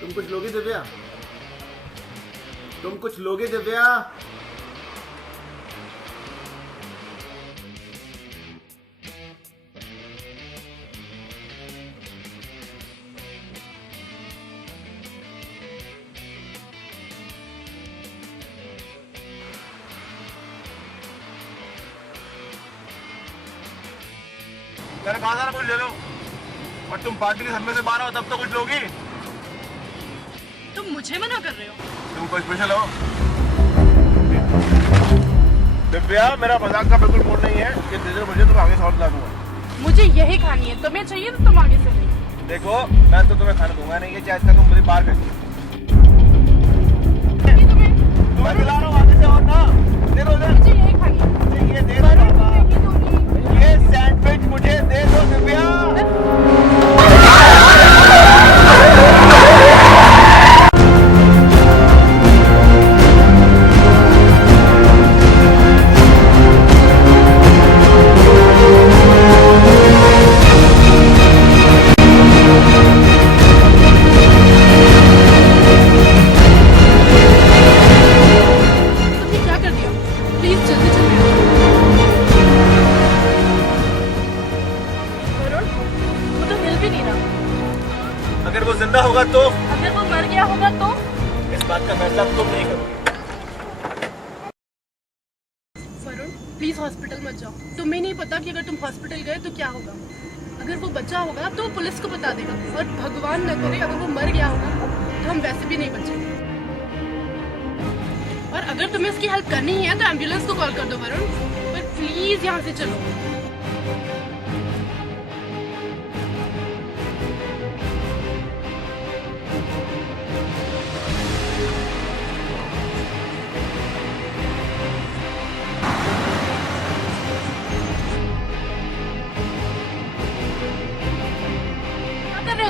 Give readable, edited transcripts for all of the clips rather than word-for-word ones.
तुम कुछ लोगे दिव्या? तुम कुछ लोगे दिव्या? मेरा कहा था ना कुछ ले लो, और तुम पार्टी के समय से बाहर हो तब तो कुछ लोगी। तुम मुझे मना कर रहे हो? तुम कोई स्पेशल हो? दिव्या, मेरा मजाक का बिल्कुल मूड नहीं है कि दे दो मुझे, तुम आगे से और ला दूंगा। मुझे यही खानी है, तुम्हें चाहिए तो तुम आगे से लो। देखो, मैं तो तुम्हें खाना दूंगा नहीं, ये चाहे इसका तुम मुझे बाहर कर तुम्हें खिला रहा हूँ आगे से, और ना दे दो। मुझे यही खानी है। ये दे दो, ये सैंडविच मुझे दे दो दिव्या। अगर वो जिंदा होगा तो? अगर वो मर गया होगा तो? इस बात का फैसला तुम नहीं करोगे। वरुण, प्लीज हॉस्पिटल मत जाओ। तुम्हें नहीं पता कि अगर तुम हॉस्पिटल गए तो क्या होगा। अगर वो बचा होगा तो पुलिस को बता देगा, और भगवान न करे अगर वो मर गया होगा तो हम वैसे भी नहीं बचेंगे। और अगर तुम्हें उसकी हेल्प करनी है तो एम्बुलेंस को कॉल कर दो वरुण, पर प्लीज यहाँ से चलो।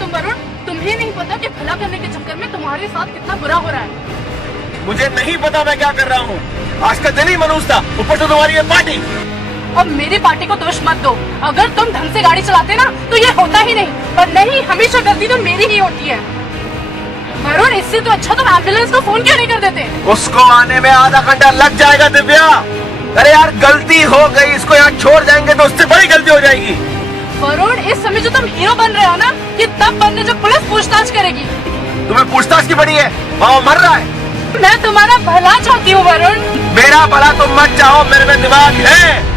तुम वरुण, तुम्हें नहीं पता कि भला करने के चक्कर में तुम्हारे साथ कितना बुरा हो रहा है। मुझे नहीं पता मैं क्या कर रहा हूँ। आज का दिन ही मनूस था, ऊपर से तुम्हारी ये पार्टी। अब मेरी पार्टी को दोष मत दो। अगर तुम ढंग से गाड़ी चलाते ना तो ये होता ही नहीं, पर नहीं, हमेशा गलती तो मेरी ही होती है। वरुण, इससे तो अच्छा तुम एम्बुलेंस को फोन क्यों नहीं कर देते? उसको आने में आधा घंटा लग जाएगा दिव्या। अरे यार, गलती हो गई, इसको यहाँ छोड़ जाएंगे तो उससे बड़ी गलती हो जाएगी। वरुण, इस समय जो तुम हीरो बन रहे हो ना, ये तब बनने जब पुलिस पूछताछ करेगी। तुम्हें पूछताछ की पड़ी है? वहाँ मर रहा है। मैं तुम्हारा भला चाहती हूँ वरुण। मेरा भला तुम मत चाहो, मेरे में दिमाग है।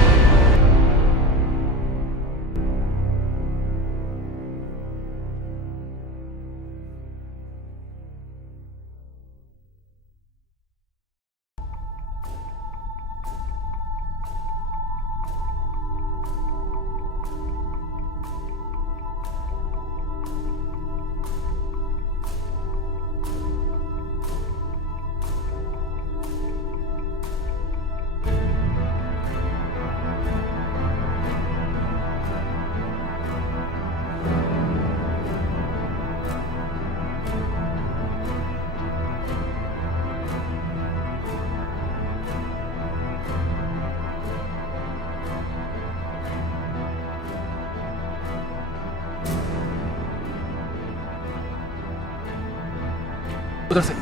उधर से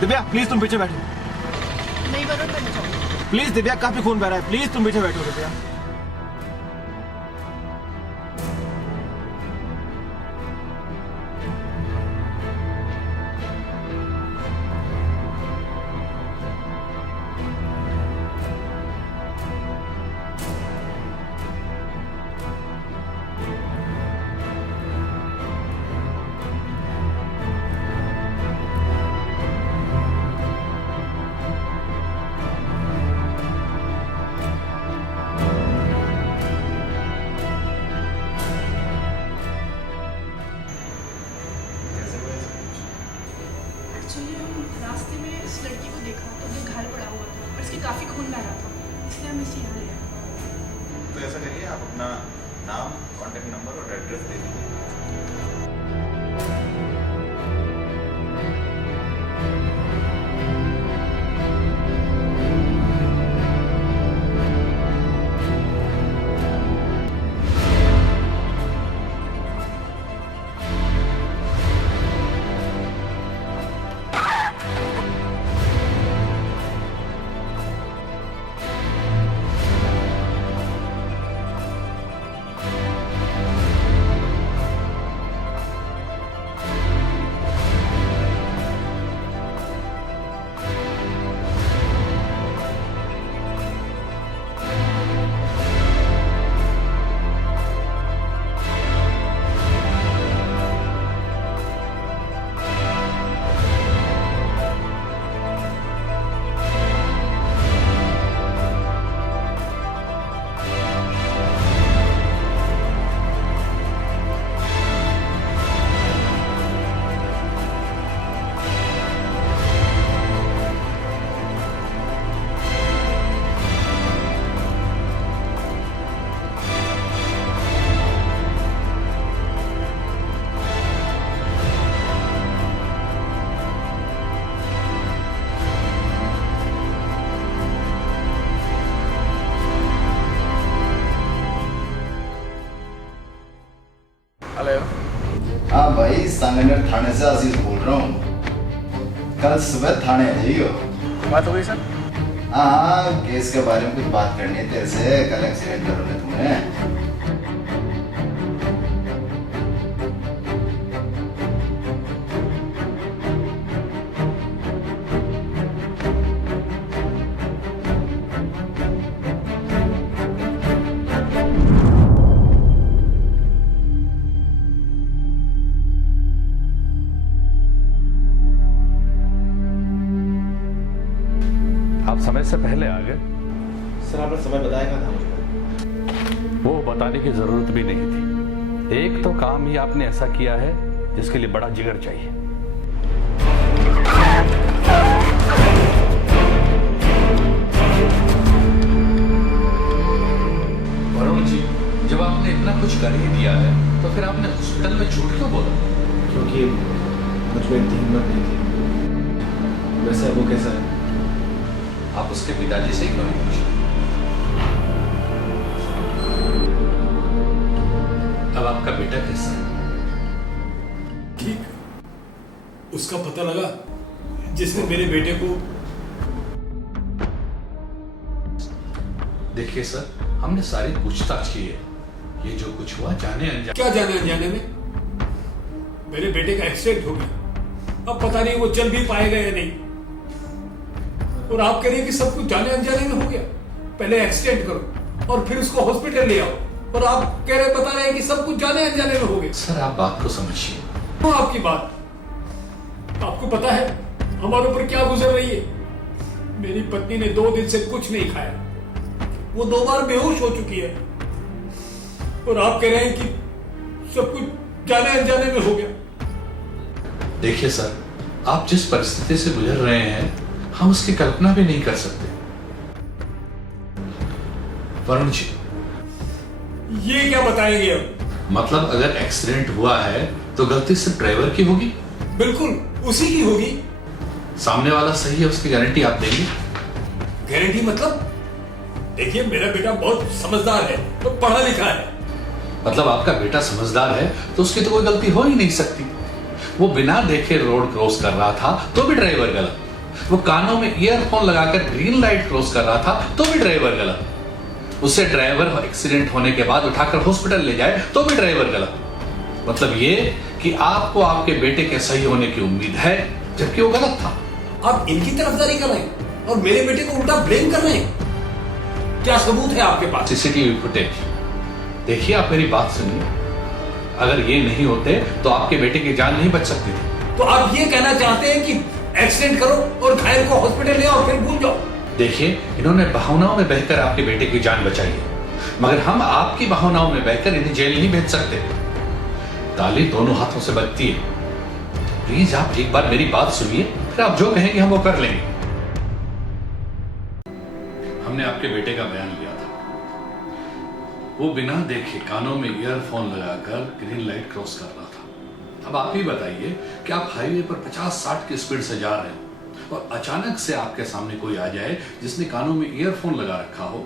दिव्या, प्लीज तुम पीछे बैठो। नहीं वरुण, मैं बचाऊंगी। प्लीज दिव्या, काफी खून बह रहा है, प्लीज तुम पीछे बैठो दिव्या। रास्ते में इस लड़की को देखा तो ये घायल पड़ा हुआ था और इसकी काफी खून बह रहा था, इसलिए हम इसे यहाँ ले आए। तो ऐसा करिए, आप अपना नाम, कांटेक्ट नंबर और एड्रेस दे दीजिए। गांधीनगर थाने से आशीष बोल रहा हूँ। कल सुबह थाने आ जाइयो। बात हो गई सर? हाँ, केस के बारे में कुछ बात करनी है तेरे से। कल एक्सीडेंट करोगे तुम्हें। आप समय से पहले आ गए। सर आपने समय बताया क्या था मुझे? वो बताने की जरूरत भी नहीं थी। एक तो काम ही आपने ऐसा किया है जिसके लिए बड़ा जिगर चाहिए। वरुण जी, जब आपने इतना कुछ कर ही दिया है तो फिर आपने हॉस्पिटल में झूठ क्यों बोला? क्योंकि मुझ में इतनी हिम्मत नहीं थी। वैसे वो कैसा है? आप उसके पिताजी से क्यों नहीं पूछे? अब आपका बेटा कैसा है? ठीक, उसका पता लगा जिसने मेरे बेटे को। देखिए सर, हमने सारी पूछताछ की है। ये जो कुछ हुआ जाने अनजाने। क्या जाने अनजाने में? मेरे बेटे का एक्सीडेंट हो गया। अब पता नहीं वो चल भी पाएगा या नहीं। और आप कह रहे हैं कि सब कुछ जाने अनजाने में हो गया। पहले एक्सीडेंट करो और फिर उसको हॉस्पिटल ले आओ, और आप कह रहे बता रहे हैं कि सब कुछ जाने अनजाने में हो गया। सर आप बात को समझिए। वो आपकी बात, आपको पता है हमारे ऊपर क्या गुजर रही है? मेरी पत्नी ने 2 दिन से कुछ नहीं खाया। वो 2 बार बेहोश हो चुकी है, और आप कह रहे हैं कि सब कुछ जाने अनजाने में हो गया। देखिए सर, आप जिस परिस्थिति से गुजर रहे हैं हम उसकी कल्पना भी नहीं कर सकते। वरुण जी, ये क्या बताएंगे अब? मतलब अगर एक्सीडेंट हुआ है तो गलती सिर्फ ड्राइवर की होगी? बिल्कुल उसी की होगी। सामने वाला सही है उसकी गारंटी आप देंगे? गारंटी मतलब? देखिए मेरा बेटा बहुत समझदार है, तो पढ़ा लिखा है। मतलब आपका बेटा समझदार है तो उसकी तो कोई गलती हो ही नहीं सकती। वो बिना देखे रोड क्रॉस कर रहा था तो भी ड्राइवर गलत। वो कानों में ईयरफोन लगाकर ग्रीन लाइट क्रॉस कर रहा था तो भी ड्राइवर गलत। उसे ड्राइवर एक्सीडेंट होने के बाद उठाकर हॉस्पिटल ले जाए तो भी ड्राइवर गलत। मतलब ये कि आपको आपके बेटे के सही होने की उम्मीद है जबकि वो गलत था। आप इनकी तरफदारी कर रहे हैं और मेरे बेटे को उल्टा ब्लेम कर रहे हैं। क्या सबूत है आपके पास? सीसीटीवी फुटेज देखिए। आप मेरी बात सुनिए, अगर ये नहीं होते तो आपके बेटे की जान नहीं बच सकती थी। तो आप ये कहना चाहते हैं कि एक्सीडेंट करो और घायल को हॉस्पिटल ले आओ फिर भूल जाओ? देखिए, इन्होंने भावनाओं में बहकर आपके बेटे की जान बचाई है, मगर हम आपकी भावनाओं में बहकर इन्हें जेल नहीं भेज सकते। ताली दोनों हाथों से बजती है। प्लीज आप एक बार मेरी बात सुनिए, फिर आप जो कहेंगे हम वो कर लेंगे। हमने आपके बेटे का बयान लिया था। वो बिना देखे कानों में ईयरफोन लगाकर ग्रीन लाइट क्रॉस कर रहा था। अब आप ही बताइए कि आप हाईवे पर 50-60 की स्पीड से जा रहे हो और अचानक से आपके सामने कोई आ जाए जिसने कानों में ईयरफोन लगा रखा हो,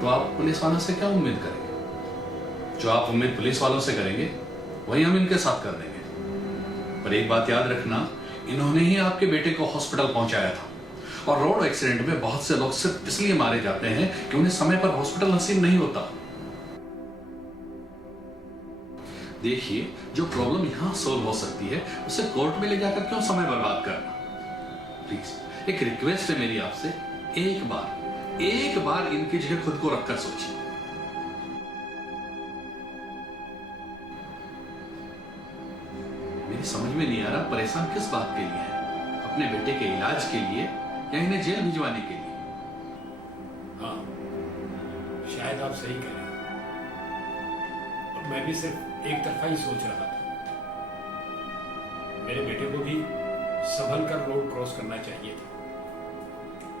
तो आप पुलिस वालों से क्या उम्मीद करेंगे? जो आप उम्मीद पुलिस वालों से करेंगे वही हम इनके साथ कर देंगे। पर एक बात याद रखना, इन्होंने ही आपके बेटे को हॉस्पिटल पहुंचाया था, और रोड एक्सीडेंट में बहुत से लोग सिर्फ इसलिए मारे जाते हैं कि उन्हें समय पर हॉस्पिटल नसीब नहीं होता। देखिए, जो प्रॉब्लम यहां सोल्व हो सकती है उसे कोर्ट में ले जाकर क्यों समय बर्बाद करना? प्लीज एक रिक्वेस्ट है मेरी आपसे, एक बार इनकी जगह खुद को रखकर सोचिए। मेरी समझ में नहीं आ रहा परेशान किस बात के लिए है? अपने बेटे के इलाज के लिए या इन्हें जेल भिजवाने के लिए? हाँ, शायद आप सही कह रहे हैं, और मैं भी सिर्फ एक तरफा ही सोच रहा था। मेरे बेटे को भी संभल कर रोड क्रॉस करना चाहिए था।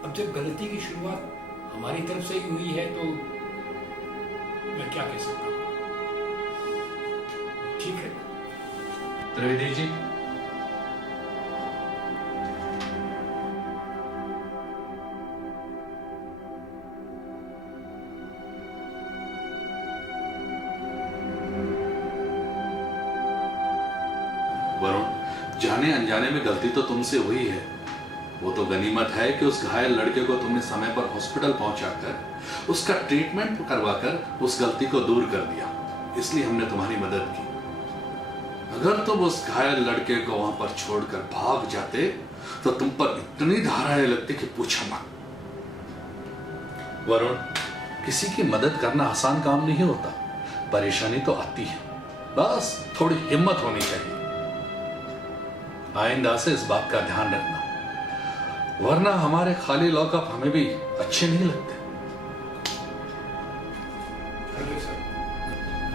अब जब गलती की शुरुआत हमारी तरफ से ही हुई है तो मैं क्या कह सकता हूं? ठीक है त्रिवेदी जी, जाने अनजाने में गलती तो तुमसे हुई है। वो तो गनीमत है कि उस घायल लड़के को तुमने समय पर हॉस्पिटल पहुंचाकर उसका ट्रीटमेंट करवाकर उस गलती को दूर कर दिया, इसलिए हमने तुम्हारी मदद की। अगर तुम उस घायल लड़के को वहां पर छोड़कर भाग जाते तो तुम पर इतनी धाराएं लगती कि पूछो मत। वरुण, किसी की मदद करना आसान काम नहीं होता, परेशानी तो आती है, बस थोड़ी हिम्मत होनी चाहिए। आइंदा से इस बात का ध्यान रखना, वरना हमारे खाली लॉकअप हमें भी अच्छे नहीं लगते।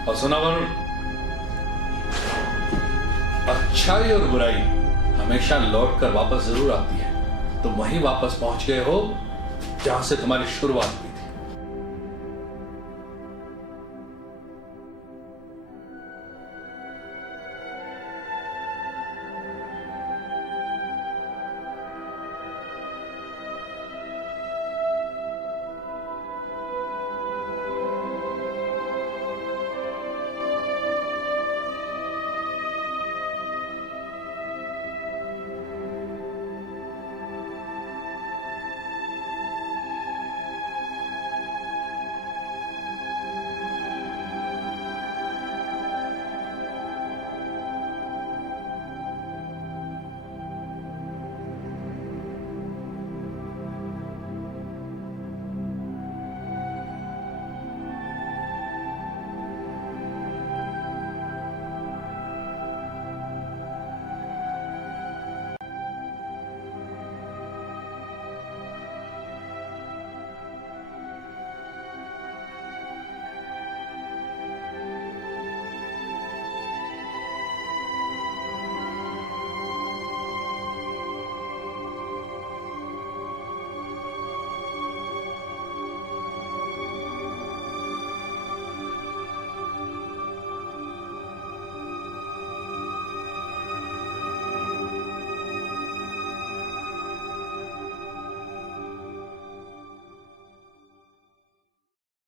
और सुना वरुण, अच्छाई और बुराई हमेशा लौट कर वापस जरूर आती है। तुम वहीं वापस पहुंच गए हो जहां से तुम्हारी शुरुआत हुई।